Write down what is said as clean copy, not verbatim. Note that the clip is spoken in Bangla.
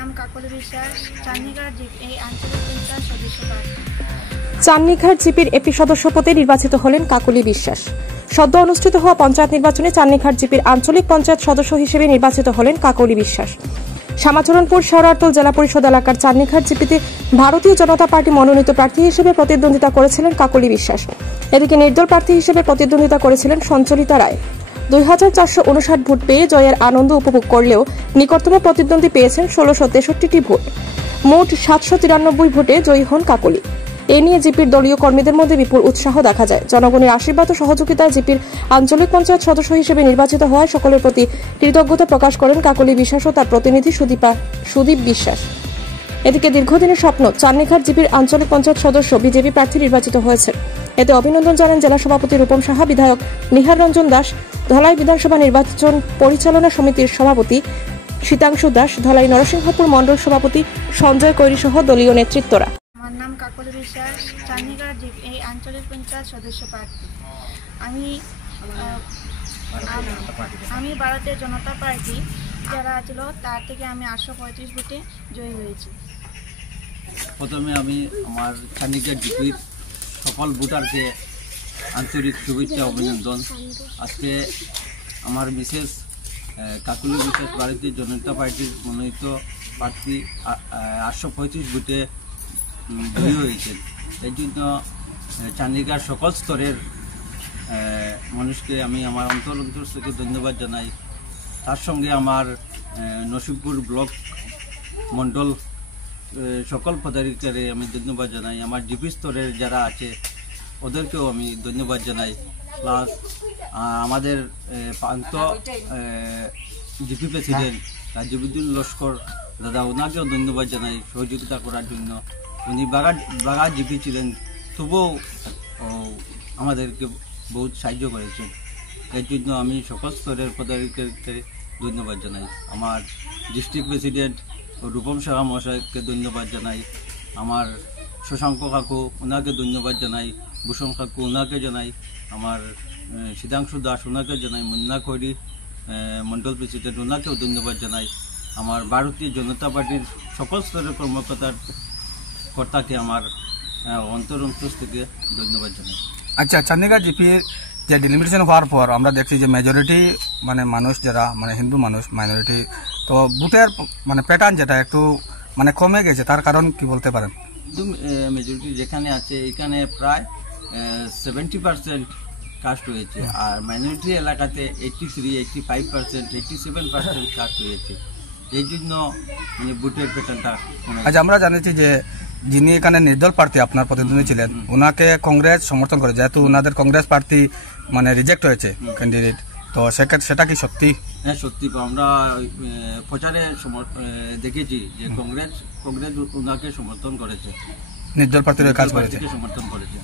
নাম কাকলি বিশ্বাস, চান্নিঘাট এই আঞ্চলিক পঞ্চায়েত সদস্য প্রার্থী। চান্নিঘাট জিপির এপি সদস্য পদে নির্বাচিত হলেন কাকলি বিশ্বাস। সদ্য অনুষ্ঠিত হওয়া পঞ্চায়েত নির্বাচনে চান্নিঘাট জিপির আঞ্চলিক পঞ্চায়েত সদস্য হিসেবে নির্বাচিত হলেন কাকলি বিশ্বাস। শ্যামাচরণপুর শেওড়ারতল জেলা পরিষদ এলাকার চান্নিঘাট জিপিতে ভারতীয় জনতা পার্টি মনোনীত প্রার্থী হিসেবে প্রতিদ্বন্দ্বিতা করেছিলেন কাকলি বিশ্বাস। এদিকে নির্দল প্রার্থী হিসেবে প্রতিদ্বন্দ্বিতা করেছিলেন সঞ্চলিতা রায়। 2459 ভোট পেয়ে জয়ের আনন্দ উপভোগ করলেও নিকটতম প্রতিদ্বন্দ্বী পেয়েছেন 1663টি ভোট। মোট 793 ভোটে জয়ী হন কাকলি। এ নিয়ে জিপির দলীয় কর্মীদের মধ্যে বিপুল উৎসাহ দেখা যায়। জনগণের আশীর্বাদ ও সহযোগিতায় জিপির আঞ্চলিক পঞ্চায়েত সদস্য হিসেবে নির্বাচিত হওয়ায় সকলের প্রতি কৃতজ্ঞতা প্রকাশ করেন কাকলি বিশ্বাস ও তার প্রতিনিধি সুদীপ বিশ্বাস। এদিকে দীর্ঘদিনের স্বপ্ন চান্নিঘাট জিপির আঞ্চলিক পঞ্চায়েত সদস্য বিজেপি প্রার্থী নির্বাচিত হয়েছে। এতে অভিনন্দন জানান জেলা সভাপতি রূপম সাহা, বিধায়ক নিহার রঞ্জন দাস, ধলাই বিধানসভা নির্বাচন পরিচালনা সমিতির সভাপতি শীতাংশু দাস, ধলাই নরসিংহপুর মণ্ডল সভাপতি সঞ্জয় কৈরি সহ দলীয় নেতৃত্বরা। আমার নাম কাকলি বিশ্বাস, চান্নিঘাট এই আঞ্চলিক পঞ্চায়েত সদস্য প্রার্থী। আমি ভারতীয় জনতা পার্টি যারা ছিল তার থেকে আমি 835 ভোটে জয়ী হয়েছি। প্রথমে আমি আমার চান্নিঘাট জিপির সকল ভোটারকে আন্তরিক শুভেচ্ছা অভিনন্দন। আজকে আমার বিশেষ কাকলি বিশ্বাস ভারতীয় জনতা পার্টির মনোনীত প্রার্থী 835 ভোটে জয়ী হয়েছেন। এই জন্য চান্নিঘাট সকল স্তরের মানুষকে আমি আমার অন্তর থেকে ধন্যবাদ জানাই। তার সঙ্গে আমার নসিবপুর ব্লক মণ্ডল সকল পদাধিকারী আমি ধন্যবাদ জানাই। আমার জিপি স্তরের যারা আছে ওদেরকেও আমি ধন্যবাদ জানাই। প্লাস আমাদের প্রান্ত জিপি প্রেসিডেন্ট রাজিবুদ্দিন লস্কর দাদা, ওনাকেও ধন্যবাদ জানাই সহযোগিতা করার জন্য। উনি বাগা জিপি ছিলেন, তবুও আমাদেরকে বহুত সাহায্য করেছেন। এর জন্য আমি সকল স্তরের পদাধিকারীকে ধন্যবাদ জানাই। আমার ডিস্ট্রিক্ট প্রেসিডেন্ট রূপম সাহা মহাশয়কে ধন্যবাদ জানাই। আমার শশাঙ্ক কাকু ওনাকে ধন্যবাদ জানাই। ভূষণ কাকু ওনাকে জানাই। আমার শীতাংশু দাস ওনাকে জানাই। মুন্না কৈরি মণ্ডল প্রেসিডেন্ট ওনাকেও ধন্যবাদ জানাই। আমার ভারতীয় জনতা পার্টির সকল স্তরের কর্তাকে আমার অন্তর থেকে ধন্যবাদ জানাই। আচ্ছা, চান্নিঘাট জিপির যে ডিলিমিটেশন হওয়ার পর আমরা দেখছি যে মেজরিটি মানুষ যারা হিন্দু মানুষ মাইনরিটি, তো ভোটের প্যাটার্ন যেটা একটু কমে গেছে, তার কারণ কি বলতে পারেন? হিন্দু মেজরিটি যেখানে আছে এখানে প্রায় 70% কাস্ট হয়েছে, আর মাইনরিটি এলাকাতে 83, 85%, 87% কাস্ট হয়েছে। এই জন্য ভোটের প্যাটার্নটা। আচ্ছা, আমরা জানিছি যে যিনি এখানে নির্দল প্রার্থী আপনার প্রতিদ্বন্দ্বী ছিলেন, ওনাকে কংগ্রেস সমর্থন করে, যেহেতু ওনাদের কংগ্রেস প্রার্থী রিজেক্ট হয়েছে ক্যান্ডিডেট, তো সেটা কি সত্যি? হ্যাঁ, সত্যি। আমরা প্রচারে দেখেছি যে কংগ্রেস ওনাকে সমর্থন করেছে, নির্দল প্রার্থীর কাজ করেছে, সমর্থন করেছে।